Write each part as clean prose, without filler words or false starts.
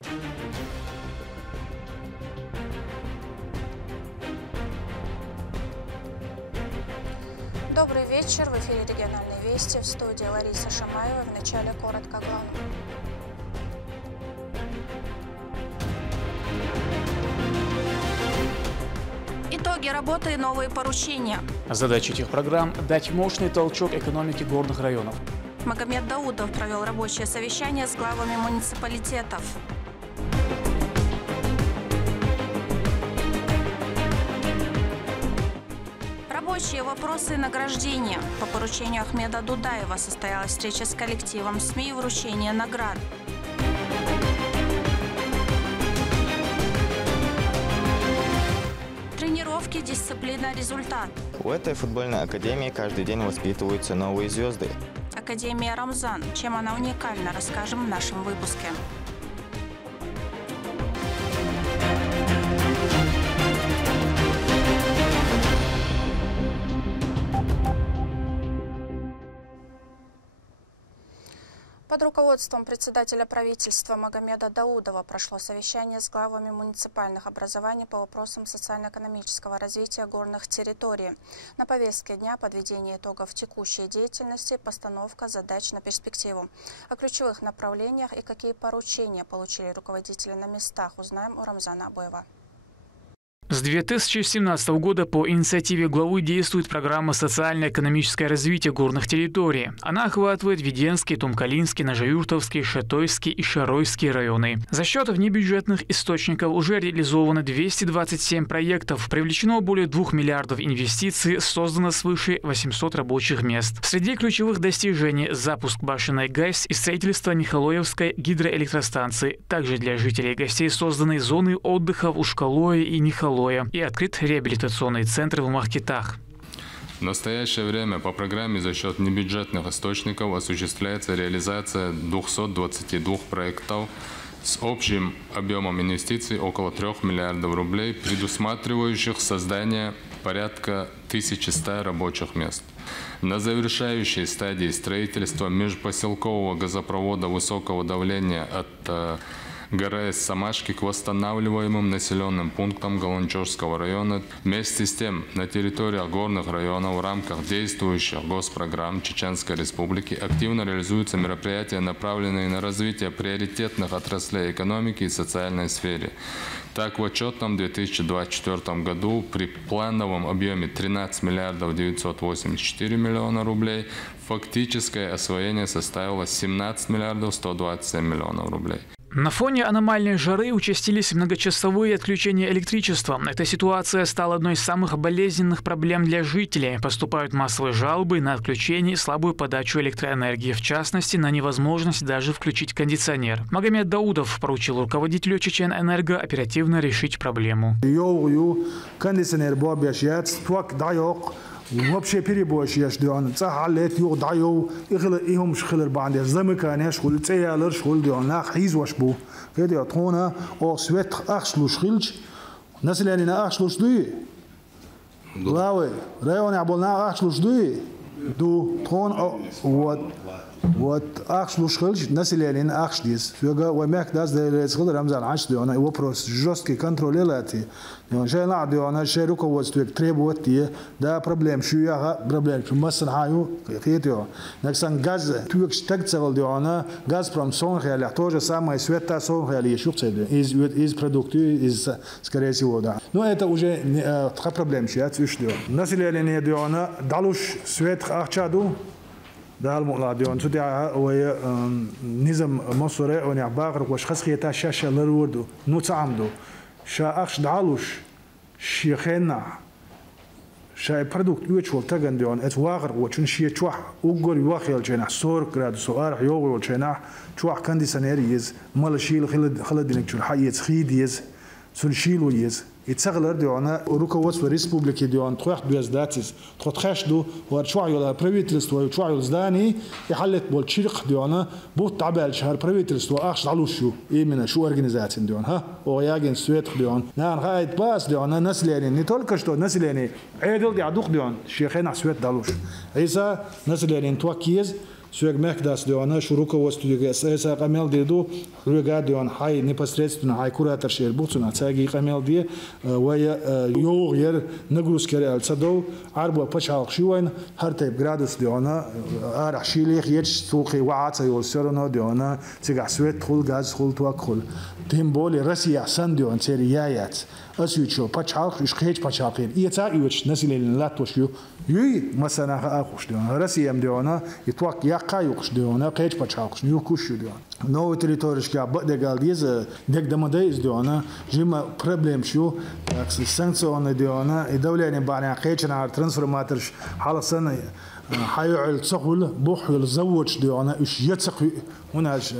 Добрый вечер. В эфире «Региональные вести», в студии Лариса Шамаева. В начале коротко о главном. Итоги работы и новые поручения. Задача этих программ – дать мощный толчок экономике горных районов. Магомед Даудов провел рабочее совещание с главами муниципалитетов. Рабочие вопросы и награждения. По поручению Ахмеда Дудаева состоялась встреча с коллективом СМИ и вручение наград. Тренировки, дисциплина, результат. В этой футбольной академии каждый день воспитываются новые звезды. Академия «Рамзан». Чем она уникальна, расскажем в нашем выпуске. Под руководством председателя правительства Магомеда Даудова прошло совещание с главами муниципальных образований по вопросам социально-экономического развития горных территорий. На повестке дня подведение итогов текущей деятельности, постановка задач на перспективу. О ключевых направлениях и какие поручения получили руководители на местах, узнаем у Рамзана Абоева. С 2017 года по инициативе главы действует программа «Социально-экономическое развитие горных территорий». Она охватывает Веденский, Тумкалинский, Нажаюртовский, Шатойский и Шаройский районы. За счет внебюджетных источников уже реализовано 227 проектов, привлечено более 2 миллиардов инвестиций, создано свыше 800 рабочих мест. Среди ключевых достижений – запуск башенной ГАЭС и строительство Нихолоевской гидроэлектростанции. Также для жителей и гостей созданы зоны отдыха в Ушкалое и Нихолое и открыт реабилитационный центр в Махкитах. В настоящее время по программе за счет небюджетных источников осуществляется реализация 222 проектов с общим объемом инвестиций около 3 миллиардов рублей, предусматривающих создание порядка 1100 рабочих мест. На завершающей стадии строительства межпоселкового газопровода высокого давления от ГРС Самашки к восстанавливаемым населенным пунктам Галанчожского района. Вместе с тем, на территориях горных районов в рамках действующих госпрограмм Чеченской Республики активно реализуются мероприятия, направленные на развитие приоритетных отраслей экономики и социальной сферы. Так, в отчетном 2024 году при плановом объеме 13 миллиардов 984 миллиона рублей фактическое освоение составило 17 миллиардов 127 миллионов рублей. На фоне аномальной жары участились многочасовые отключения электричества. Эта ситуация стала одной из самых болезненных проблем для жителей. Поступают массовые жалобы на отключение и слабую подачу электроэнергии, в частности, на невозможность даже включить кондиционер. Магомед Даудов поручил руководителю Чеченэнерго оперативно решить проблему. вообще перебош яшдион цахалет юдаю ихлهم شخلر بعد زمكان شغل تيالر شغل ديون لا حيز وشبو كده طونا او سويت اخشلوش خلج الناس اللي انا اخشلوش دي لاوي رايون عبولنا اخشلوش دي دو طون вот ахшлушхылч население ахшлис фига вамяк дас да схыл рамзан ашди она вопрос жесткий контролировать он же надо она же руководство требует да проблем шуяга проблем масрхаю хитё наксан газ тук штагцал да она газпром сон хяля то же самое света сон хяли шукцеде из продукты из скорее всего да но это уже проблем шуя цюшлё население да она далуш свет ахчаду ده المقلاديون سوديا ويا نظام مصر ونع باغر وش خسخيتا شاشة للوردو نوتعمدو شا أخش دعالوش شيخنا شا برودكت يوتشول تجنديون اتواغر وشون شيء تروح أوجر يواخيل جنا صور كراد سؤال يوغر جنا تروح كنديسانيريز مال شيل خلدينك شو حيات خيديز سون شيلو يز يتسغلر ديونا руководство республики дион троих бездатис тротрашду ورشوعيو правительство وشوعيو здание يحلت بالشرق ديونا بوت تعبال شهر правительство اخش علوشو именно شو организация дион ها وياجن سويت ديون نان غايت باس ديون نسلين не только что население عيدل دي عدوق ديون شيخين سويت دالوش اذا نسلين توكيز Сюэг мехдас диона шу руководство эса камел деду руга дион хай непосредственно хай куратор шер буцуна цаги камел ди вая йогер нагрузкер алцадо арба пачалк шуайн хар тип градус диона ар шилих еч сухи ваца йол сёрно диона цига свет хул газ хул туакхул тем более Россия сан дион церияяц асючо пачалк ишхеч пачалк ица юч население латошю юй масана ахуш диона Россия диона итвак яка юкш диона кеч пачалк юкуш диона новый территория бде галдиз дек дамадайз диона жима проблем шу санкционы диона и давление бана кечна трансформатор халасана حيعل تقول بوحل زوج ديانا إيش يتسق هناش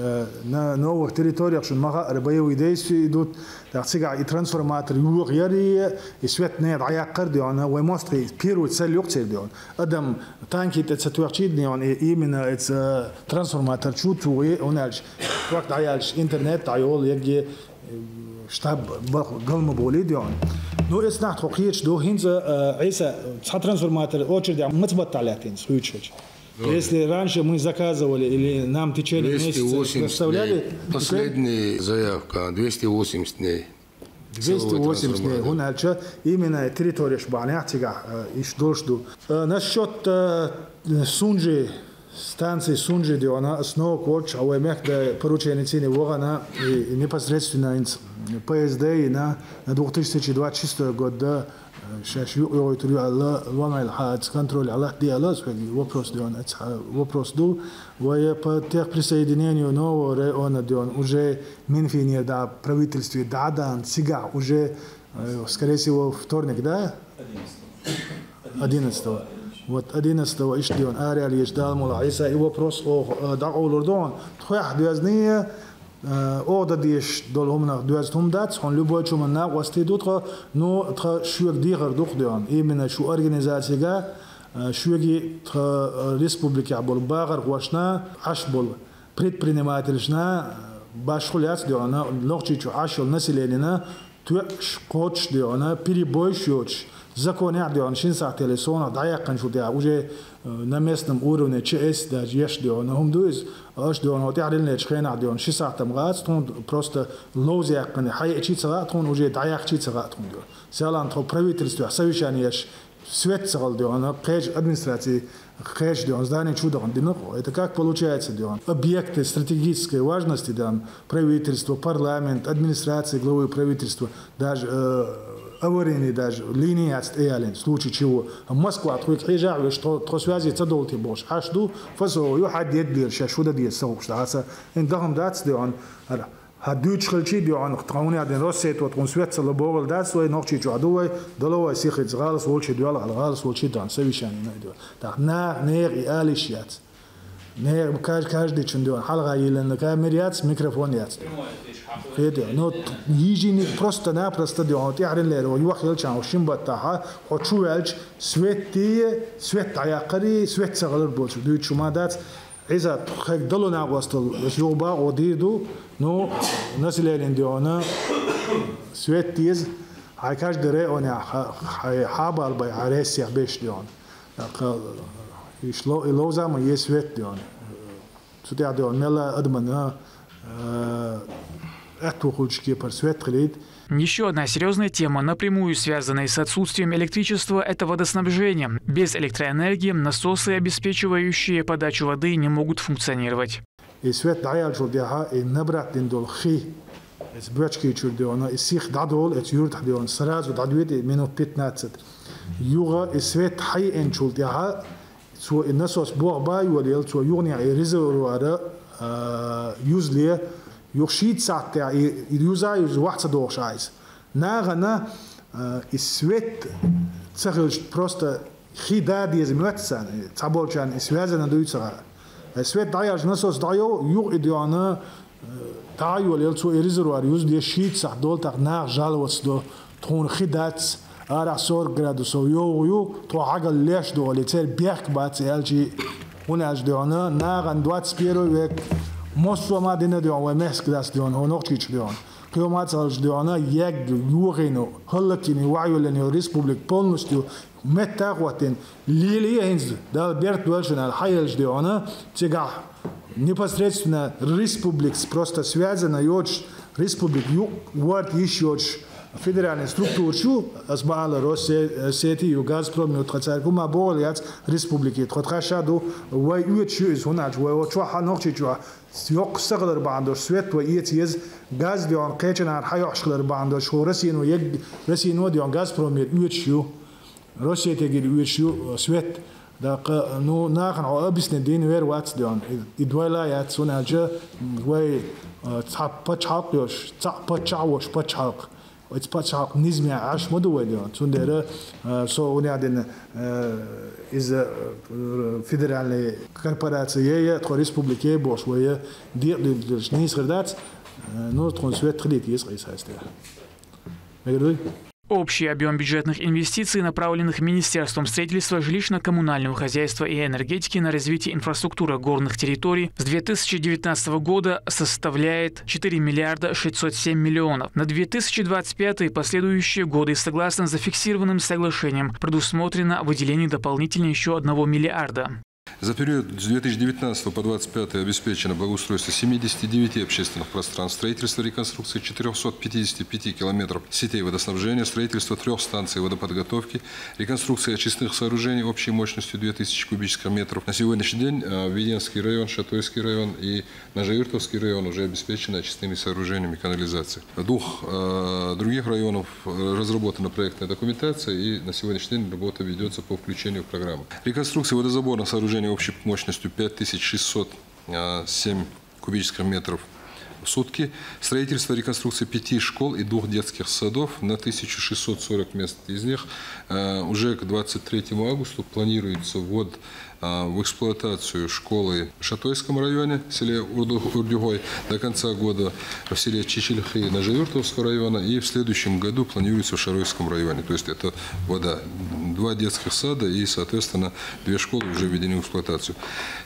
نوع تريتوريا شو مغا ربيع ويدايس في دوت تحسيق يترانسفورماتر يغيري يسويت نيد عياقر ديانا وماستري بيرو تسال يقتل ديان أدم تانكي تتسويقشي ديان إيه من إتس ترانسفورماتر شو توي هناش وقت عيالش إنترنت عيال يجي شتاب قلم بولي ديان نو اسنح تقيش دو هنز عيسى ترانسفورماتر اوچر دي متبط عليتين سويتش если раньше мы заказывали или нам в течение месяца доставляли последняя заявка 280 дней 280 дней هنا именно территория шбаня тига иш дошду насчет сунжи станции Сунжи диона основа коч ауэмехда поручение цены вогана и непосредственно ПСД и на 2026 года шаш юритурю алла вама الحادث контроль алла диалаз вопрос дион вопрос ду вая по тех присоединению нового он дион уже минфиния да правительстве дадан сега уже скорее всего вторник да 11 Вот 11-го иштион ареал еждал мула Иса и вопрос о дагулурдон тхуях дуязния ода диш долумнах дуязтум дац он любой чумна гости дутро но тха шуек дигер духдион именно шу организацияга шуеги республика бол багар гошна ашбол предпринимательшна башхуляц диона лохчичу ашол населенина ту коч диона перебой шоч Закон дион шинса телесона даяқан шудя уже на местном уровне ЧС даже есть дион хумдуз аш дион вот ярилне чхена дион шиса там газ тон просто лозяқан хай чица тон уже даяқ чица тон дион селан то правительство совещание свет цел дион кэж администрации кэж дион здание чудо дино это как получается дион объекты стратегической важности дион правительство парламент администрация главы правительства даже аварийный даже линии отстояли в случае чего Москва отходит хижа что связи цадолти бош ашду фасо юхадет бир шашуда дия саук штаса индахам датс дион هدوش خلشي ديوان قطعوني عدين راسيت وتكون سويت سلبوغل داس وي نوقشي جعدوي دلوا سيخت غالس ولشي ديال على غالس ولشي دان سوي شاني نايدو تا نير آليشيات نير كاج دي چنديون حلقه يلن كاميريات ميكروفون يات فيديو نو يجيني просто ديون تعرن ليرو يوخيل چان وشين بتاها وچوالج سويت عياقري سويت سغلر بولش دو چومادات إذا خيك دلو ناقوستل يوبا وديدو نو نسلين ديونا سويت تيز هاي كاش دري انا حابال باي عريسيا بيش ديون يشلو إلوزا ما يسويت ديون سوتيا ديون ملا أدمنا эту худшки просвет хлеб. Еще одна серьезная тема, напрямую связанная с отсутствием электричества, это водоснабжение. Без электроэнергии насосы, обеспечивающие подачу воды, не могут функционировать. И свет даял журдяха и набрат диндол хи. Из бочки чурдиона и сих дадол это юрт хдион сразу дадует минут 15. Юга и свет хай эн чурдяха су и насос борба юлел су юрня и резервуара юзле يخشيت ساعة يوزا يوز واحد صدوق شايز ناغنا السويت تسخل просто خداد يزمت سنة تعبول كان السويت ندوي تسخل السويت دايج نصوص دايو يو إديانا دايو ليلتو إريزروار يوز دي شيت ساعة دول تاع ناغ جالوس دو تون خدات أرا صور جرادوسو يو تو عقل ليش دو اللي تير بيحك بات يالجي هنا أجديانا ناغ ندوات سبيرو ويك مصر ما دينا ديون ومسك داس ديون هو نقطة ديون قيمات الجديانة يك يوغينو هلكيني وعيولني ريسبوبليك بولنستيو متاقوتين ليلي هنز دا بيرت والشنا الحياة الجديانة تيجا непосредственно республикс просто связана ёч республик вот еще федеральная структура асбала Россети и Газпром и Тхацаркума болят республики Тхашаду вай уечу из хунач вай чуха нохчичу يوق سقدر بعندش سويت ويتيز غاز ديون قيتنا حيوح شغلر بعندش هو رسينو يق رسينو ديون غازبروم يوتشيو روسيا تيجي يوتشيو سويت دا نو ناخن او ابسن دين وير واتس ديون يدويلا يات سوناجا وي تاب باتشاقيوش تاب باتشاوش باتشاق اتس باتشاق نزمي عاش مدويليون سوندير سو ونادن из федеральной корпорации тхо республики бошвое дирлиш не средат но тхон свет тридит есть рейсасте. Общий объем бюджетных инвестиций, направленных Министерством строительства, жилищно-коммунального хозяйства и энергетики на развитие инфраструктуры горных территорий с 2019 года составляет 4 миллиарда 607 миллионов. На 2025 и последующие годы, согласно зафиксированным соглашениям, предусмотрено выделение дополнительно еще 1 миллиарда. За период с 2019 по 2025 обеспечено благоустройство 79 общественных пространств, строительство и реконструкция 455 километров сетей водоснабжения, строительство 3 станций водоподготовки, реконструкция очистных сооружений общей мощностью 2000 кубических метров. На сегодняшний день Веденский район, Шатойский район и Нажаиртовский район уже обеспечены очистными сооружениями канализации. В 2 других районов разработана проектная документация и на сегодняшний день работа ведется по включению в программу. Реконструкция водозаборных сооружений общей мощностью 5607 кубических метров в сутки. Строительство и реконструкция 5 школ и 2 детских садов на 1640 мест. Из них уже к 23 августа планируется ввод в эксплуатацию школы в Шатойском районе, в селе Урдюгой, до конца года в селе Чичельхи Нажаиртовского района, и в следующем году планируется в Шаройском районе. То есть это вода. 2 детских сада и, соответственно, 2 школы уже введены в эксплуатацию.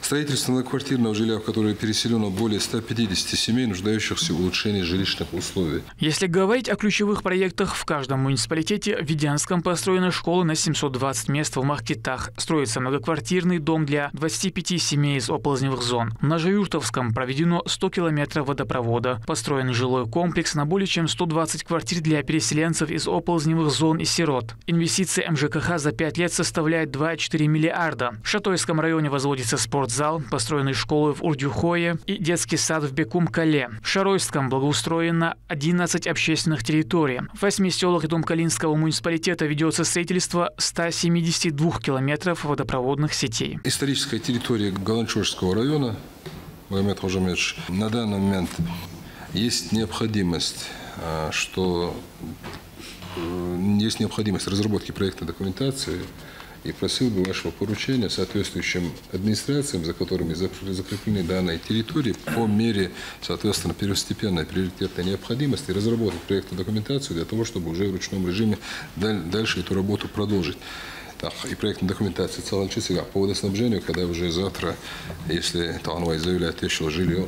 Строительство многоквартирного жилья, в которое переселено более 150 семей, нуждающихся в улучшении жилищных условий. Если говорить о ключевых проектах, в каждом муниципалитете в Веденском построена школа на 720 мест, в Махкитах строится многоквартирный дом для 25 семей из оползневых зон. В Нажаюртовском проведено 100 километров водопровода. Построен жилой комплекс на более чем 120 квартир для переселенцев из оползневых зон и сирот. Инвестиции МЖКХ за 5 лет составляют 2,4 миллиарда. В Шатойском районе возводится спортзал, построены школы в Урдюхое и детский сад в Бекум-Кале. В Шаройском благоустроено 11 общественных территорий. В 8 селах Тумкалинского муниципалитета ведется строительство 172 километров водопроводных сетей. Историческая территория Галанчожского района, Магомед Хожамедович, на данный момент есть необходимость, разработки проектной документации, и просил бы вашего поручения соответствующим администрациям, за которыми закреплены данные территории, по мере, соответственно, первостепенной приоритетной необходимости разработать проектную документацию для того, чтобы уже в ручном режиме дальше эту работу продолжить. И проектная документация целанчится по водоснабжению, когда уже завтра, если Таланвай заявляет еще жилье,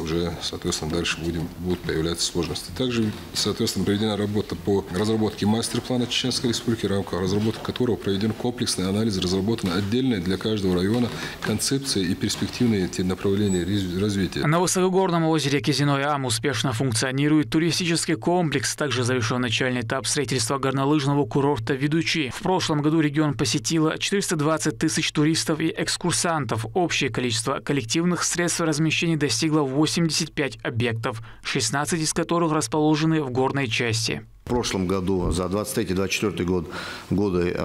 уже, соответственно, дальше будут появляться сложности. Также, соответственно, проведена работа по разработке мастер-плана Чеченской Республики, в рамках разработки которого проведен комплексный анализ, разработана отдельная для каждого района концепция и перспективные направления развития. На высокогорном озере Кизиной-Ам успешно функционирует туристический комплекс. Также завершен начальный этап строительства горнолыжного курорта «Ведучи». В прошлом году регион посетило 420 тысяч туристов и экскурсантов. Общее количество коллективных средств размещения достигло 85 объектов, 16 из которых расположены в горной части. В прошлом году, за 23-24 годы,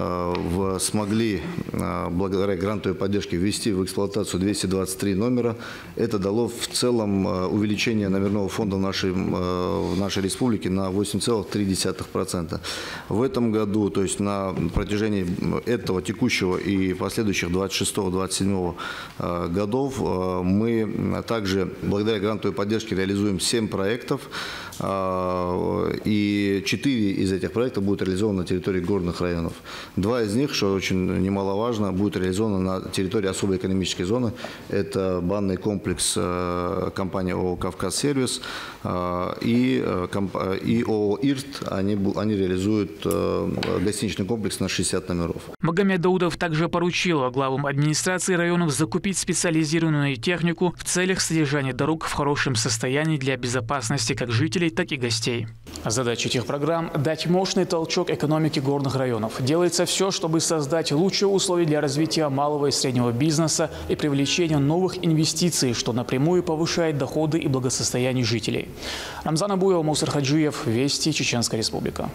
смогли благодаря грантовой поддержке ввести в эксплуатацию 223 номера. Это дало в целом увеличение номерного фонда в нашей республике на 8,3%. В этом году, то есть на протяжении этого текущего и последующих 26-27 годов, мы также благодаря грантовой поддержке реализуем 7 проектов, и 4 4 из этих проектов будут реализованы на территории горных районов. 2 из них, что очень немаловажно, будут реализованы на территории особой экономической зоны. Это банный комплекс компании ООО «Кавказ-сервис» и ООО «Ирт». Они реализуют гостиничный комплекс на 60 номеров. Магомед Даудов также поручил главам администрации районов закупить специализированную технику в целях содержания дорог в хорошем состоянии для безопасности как жителей, так и гостей. Задача этих программ – дать мощный толчок экономике горных районов. Делается все, чтобы создать лучшие условия для развития малого и среднего бизнеса и привлечения новых инвестиций, что напрямую повышает доходы и благосостояние жителей. Рамзан Абуев, Мусар Хаджиев, Вести, Чеченская Республика.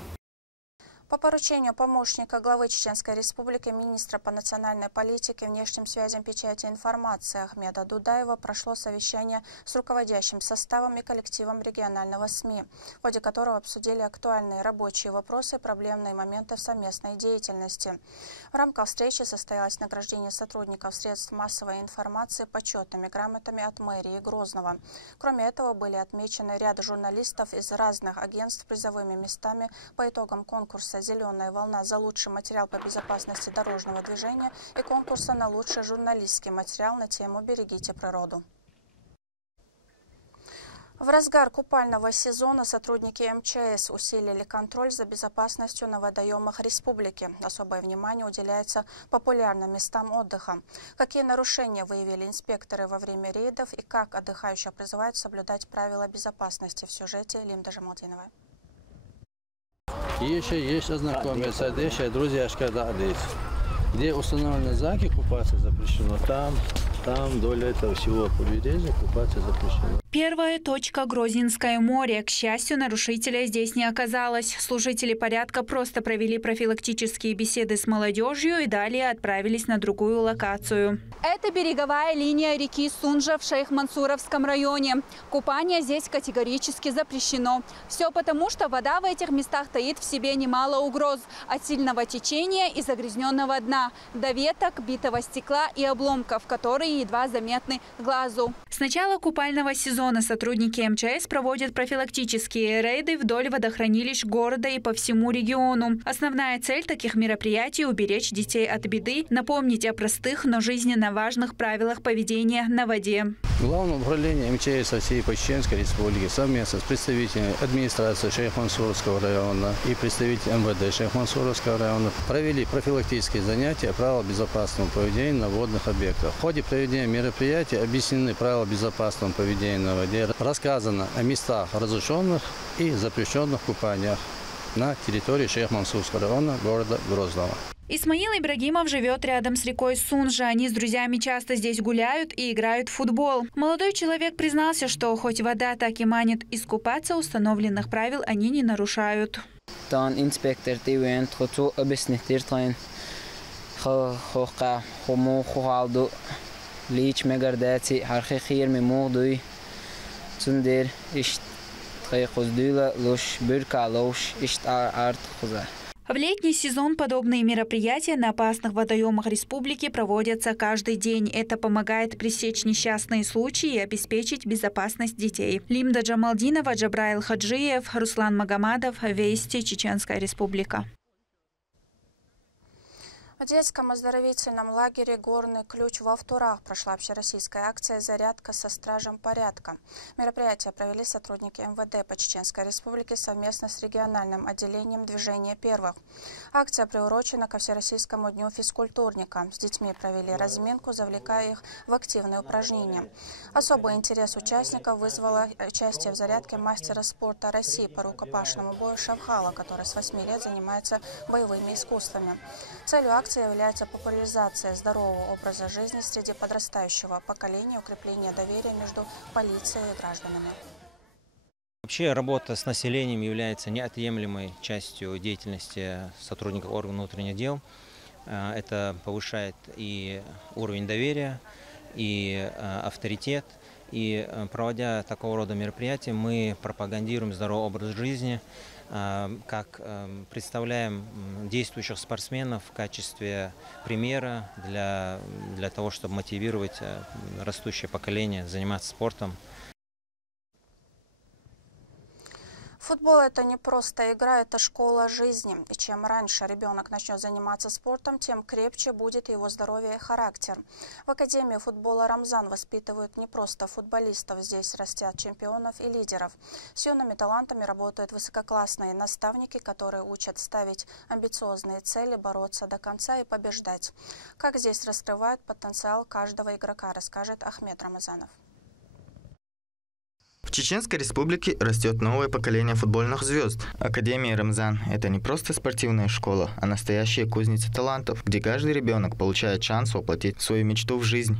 По поручению помощника главы Чеченской Республики, министра по национальной политике, внешним связям, печати и информации Ахмеда Дудаева прошло совещание с руководящим составом и коллективом регионального СМИ, в ходе которого обсудили актуальные рабочие вопросы и проблемные моменты в совместной деятельности. В рамках встречи состоялось награждение сотрудников средств массовой информации почетными грамотами от мэрии Грозного. Кроме этого, были отмечены ряд журналистов из разных агентств призовыми местами по итогам конкурса «Зеленая волна» за лучший материал по безопасности дорожного движения и конкурса на лучший журналистский материал на тему «Берегите природу». В разгар купального сезона сотрудники МЧС усилили контроль за безопасностью на водоемах республики. Особое внимание уделяется популярным местам отдыха. Какие нарушения выявили инспекторы во время рейдов и как отдыхающих призывают соблюдать правила безопасности, в сюжете Лимда Жамалдиновой. Есть ознакомиться, друзья, где установлены знаки, купаться запрещено, там вдоль этого всего побережья купаться запрещено. Первая точка – Грозинское море. К счастью, нарушителя здесь не оказалось. Служители порядка просто провели профилактические беседы с молодежью и далее отправились на другую локацию. Это береговая линия реки Сунжа в Шейх-Мансуровском районе. Купание здесь категорически запрещено. Все потому, что вода в этих местах таит в себе немало угроз. От сильного течения и загрязненного дна, до веток, битого стекла и обломков, которые едва заметны глазу. С начала купального сезона сотрудники МЧС проводят профилактические рейды вдоль водохранилищ города и по всему региону. Основная цель таких мероприятий – уберечь детей от беды, напомнить о простых, но жизненно важных правилах поведения на воде. Главное управление МЧС России по Чеченской Республике совместно с представителями администрации Шейх-Мансуровского района и представителями МВД Шейх-Мансуровского района провели профилактические занятия правил безопасного поведения на водных объектах. В ходе проведения мероприятий объяснены правила безопасного поведения на воде, рассказано о местах разрешенных и запрещенных купаниях на территории Шейх-Мансуровского района города Грозного. Исмаил Ибрагимов живет рядом с рекой Сунжа. Они с друзьями часто здесь гуляют и играют в футбол. Молодой человек признался, что хоть вода так и манит искупаться, установленных правил они не нарушают. В летний сезон подобные мероприятия на опасных водоемах республики проводятся каждый день. Это помогает пресечь несчастные случаи и обеспечить безопасность детей. Лимда Джамалдинова, Джабраил Хаджиев, Руслан Магомадов, Вести, Чеченская Республика. В детском оздоровительном лагере «Горный ключ» во Втурах прошла общероссийская акция «Зарядка со стражем порядка». Мероприятие провели сотрудники МВД по Чеченской Республике совместно с региональным отделением движения первых. Акция приурочена ко Всероссийскому дню физкультурника. С детьми провели разминку, завлекая их в активные упражнения. Особый интерес участников вызвало участие в зарядке мастера спорта России по рукопашному бою Шавхала, который с 8 лет занимается боевыми искусствами. Целью акции является популяризация здорового образа жизни среди подрастающего поколения, укрепление доверия между полицией и гражданами. Вообще работа с населением является неотъемлемой частью деятельности сотрудников органов внутренних дел. Это повышает и уровень доверия, и авторитет. И проводя такого рода мероприятия, мы пропагандируем здоровый образ жизни, как представляем действующих спортсменов в качестве примера для того, чтобы мотивировать растущее поколение заниматься спортом. В Футбол – это не просто игра, это школа жизни. И чем раньше ребенок начнет заниматься спортом, тем крепче будет его здоровье и характер. В Академии футбола «Рамзан» воспитывают не просто футболистов, здесь растят чемпионов и лидеров. С юными талантами работают высококлассные наставники, которые учат ставить амбициозные цели, бороться до конца и побеждать. Как здесь раскрывают потенциал каждого игрока, расскажет Ахмед Рамазанов. В Чеченской Республике растет новое поколение футбольных звезд. Академия «Рамзан» – это не просто спортивная школа, а настоящая кузница талантов, где каждый ребенок получает шанс воплотить свою мечту в жизнь.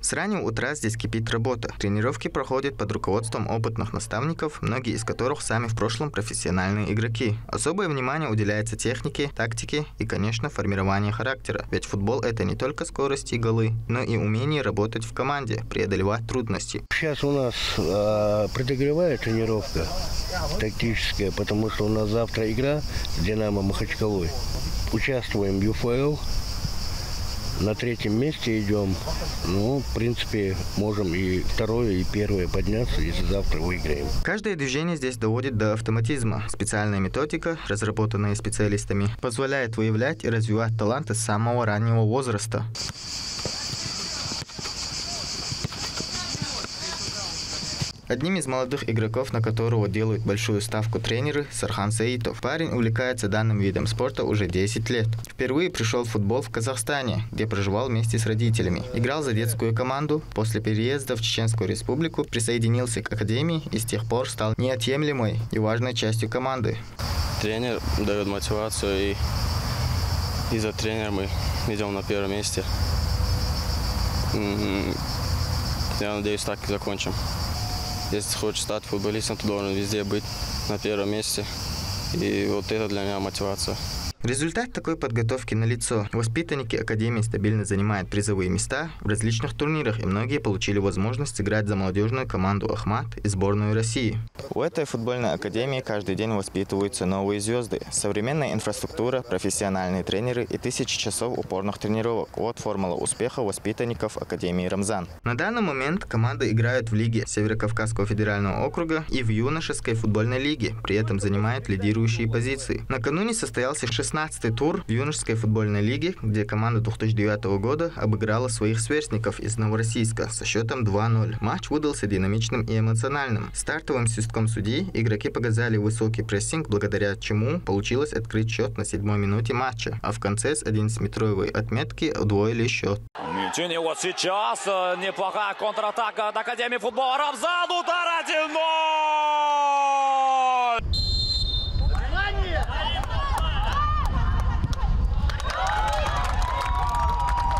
С раннего утра здесь кипит работа. Тренировки проходят под руководством опытных наставников, многие из которых сами в прошлом профессиональные игроки. Особое внимание уделяется технике, тактике и, конечно, формированию характера. Ведь футбол – это не только скорость и голы, но и умение работать в команде, преодолевать трудности. Сейчас у нас предыгревая тренировка тактическая, потому что у нас завтра игра с «Динамо» Махачкалой. Участвуем в ЮФЛ. На третьем месте идем. Ну, в принципе, можем и второе, и первое подняться, если завтра выиграем. Каждое движение здесь доводит до автоматизма. Специальная методика, разработанная специалистами, позволяет выявлять и развивать таланты с самого раннего возраста. Одним из молодых игроков, на которого делают большую ставку тренеры, Сархан Саитов. Парень увлекается данным видом спорта уже 10 лет. Впервые пришел в футбол в Казахстане, где проживал вместе с родителями. Играл за детскую команду, после переезда в Чеченскую Республику присоединился к академии и с тех пор стал неотъемлемой и важной частью команды. Тренер дает мотивацию, и за тренера мы идем на первом месте. Я надеюсь, так и закончим. Если хочешь стать футболистом, то должен везде быть на первом месте. И вот это для меня мотивация. Результат такой подготовки налицо. Воспитанники Академии стабильно занимают призовые места в различных турнирах, и многие получили возможность играть за молодежную команду «Ахмат» и сборную России. У этой футбольной академии каждый день воспитываются новые звезды. Современная инфраструктура, профессиональные тренеры и тысячи часов упорных тренировок. Вот формула успеха воспитанников Академии «Рамзан». На данный момент команды играют в лиге Северокавказского федерального округа и в юношеской футбольной лиге, при этом занимают лидирующие позиции. Накануне состоялся 16-й тур в юношеской футбольной лиге, где команда 2009 года обыграла своих сверстников из Новороссийска со счетом 2-0. Матч выдался динамичным и эмоциональным. Стартовым свистком судей игроки показали высокий прессинг, благодаря чему получилось открыть счет на 7-й минуте матча, а в конце с 11-метровой отметки удвоили счет. Митюни, вот сейчас неплохая контратака от Академии футбола «Рамзан», удар 1-0!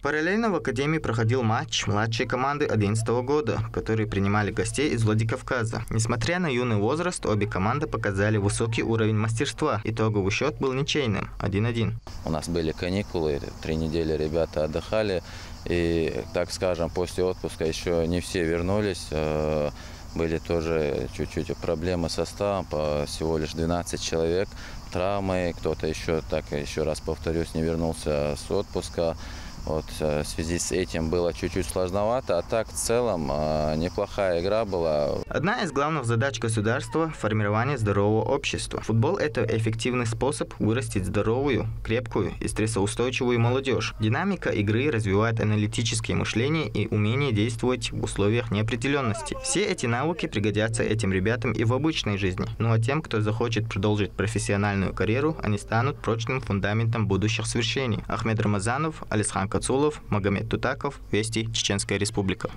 Параллельно в Академии проходил матч младшей команды 2011 года, которые принимали гостей из Владикавказа. Несмотря на юный возраст, обе команды показали высокий уровень мастерства. Итоговый счет был ничейным – 1-1. У нас были каникулы, 3 недели ребята отдыхали. И, так скажем, после отпуска еще не все вернулись. Были тоже чуть-чуть проблемы с составом, всего лишь 12 человек. Травмы, кто-то еще, так еще раз повторюсь, не вернулся с отпуска. Вот, в связи с этим было чуть-чуть сложновато, а так в целом неплохая игра была. Одна из главных задач государства – формирование здорового общества. Футбол – это эффективный способ вырастить здоровую, крепкую и стрессоустойчивую молодежь. Динамика игры развивает аналитическое мышление и умение действовать в условиях неопределенности. Все эти навыки пригодятся этим ребятам и в обычной жизни. Ну а тем, кто захочет продолжить профессиональную карьеру, они станут прочным фундаментом будущих свершений. Ахмед Рамазанов, Алисхан Кацулов, Магомед Тутаков, Вести, Чеченская Республика.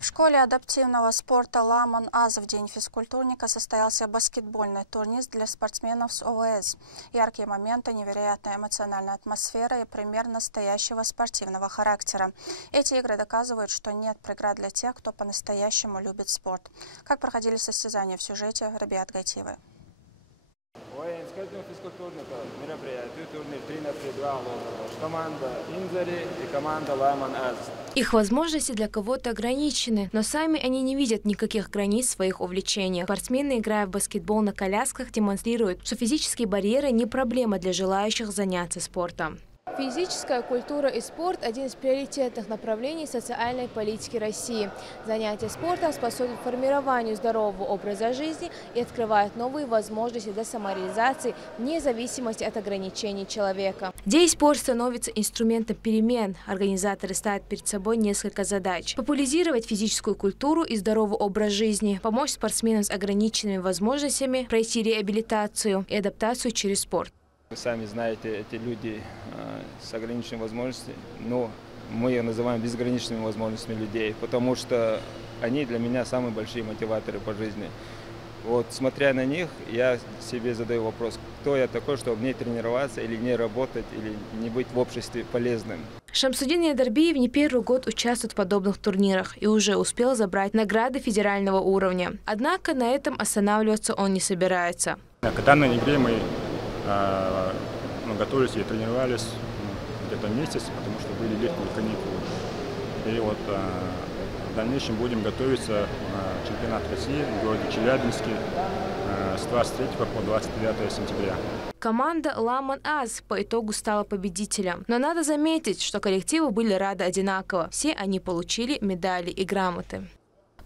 В школе адаптивного спорта «Ламан-Аз» в день физкультурника состоялся баскетбольный турнир для спортсменов с ОВС. Яркие моменты, невероятная эмоциональная атмосфера и пример настоящего спортивного характера. Эти игры доказывают, что нет преград для тех, кто по-настоящему любит спорт. Как проходили состязания в сюжете Рабиат Гайтиевой. Мероприятие турнир 3-2 команда Инзари и команда Ламан-Аз. Их возможности для кого-то ограничены, но сами они не видят никаких границ в своих увлечениях. Спортсмены, играя в баскетбол на колясках, демонстрируют, что физические барьеры не проблема для желающих заняться спортом. Физическая культура и спорт – один из приоритетных направлений социальной политики России. Занятия спортом способствуют формированию здорового образа жизни и открывают новые возможности для самореализации вне зависимости от ограничений человека. Здесь спорт становится инструментом перемен. Организаторы ставят перед собой несколько задач: популяризировать физическую культуру и здоровый образ жизни, помочь спортсменам с ограниченными возможностями пройти реабилитацию и адаптацию через спорт. Вы сами знаете, эти люди с ограниченными возможностями, но мы их называем безграничными возможностями людей, потому что они для меня самые большие мотиваторы по жизни. Вот, смотря на них, я себе задаю вопрос, кто я такой, чтобы не тренироваться или не работать, или не быть в обществе полезным. Шамсудин Ядарбиев не первый год участвует в подобных турнирах и уже успел забрать награды федерального уровня. Однако на этом останавливаться он не собирается. К данной игре мы готовились и тренировались где-то месяц, потому что были летние каникулы. И вот в дальнейшем будем готовиться к чемпионату России в городе Челябинске с 23 по 29 сентября. Команда «Ламан Аз» по итогу стала победителем. Но надо заметить, что коллективы были рады одинаково. Все они получили медали и грамоты.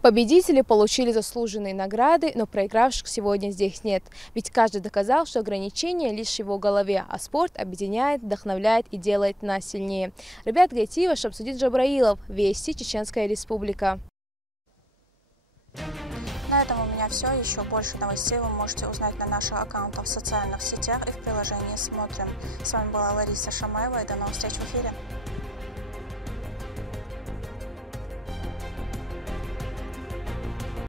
Победители получили заслуженные награды, но проигравших сегодня здесь нет. Ведь каждый доказал, что ограничения лишь в его голове, а спорт объединяет, вдохновляет и делает нас сильнее. Ребят Гайтиева, Шамсудин Джабраилов, Вести, Чеченская Республика. На этом у меня все. Еще больше новостей вы можете узнать на наших аккаунтах в социальных сетях и в приложении «Смотрим». С вами была Лариса Шамаева и до новых встреч в эфире.